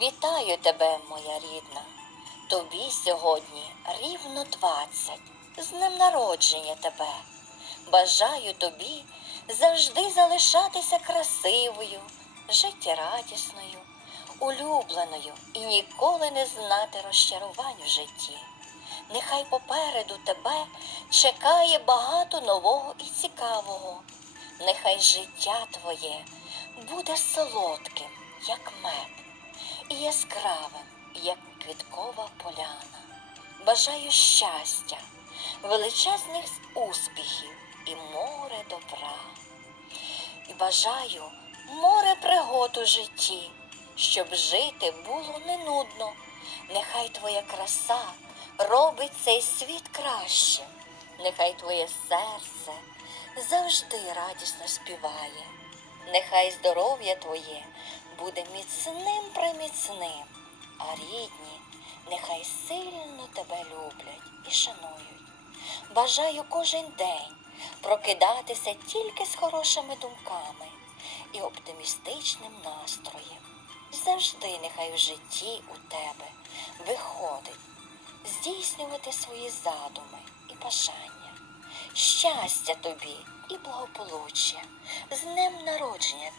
Вітаю тебе, моя рідна. Тобі сьогодні рівно двадцять. З днем народження тебе. Бажаю тобі завжди залишатися красивою, життєрадісною, улюбленою і ніколи не знати розчарувань в житті. Нехай попереду тебе чекає багато нового і цікавого. Нехай життя твоє буде солодким, як мед, і яскравим, як квіткова поляна. Бажаю щастя, величезних успіхів і море добра. І бажаю море пригод у житті, щоб жити було не нудно. Нехай твоя краса робить цей світ кращим. Нехай твоє серце завжди радісно співає. Нехай здоров'я твоє буде міцним приміцним, а рідні нехай сильно тебе люблять і шанують. Бажаю кожен день прокидатися тільки з хорошими думками і оптимістичним настроєм. Завжди нехай в житті у тебе виходить здійснювати свої задуми і бажання. Щастя тобі і благополуччя, з днем народження.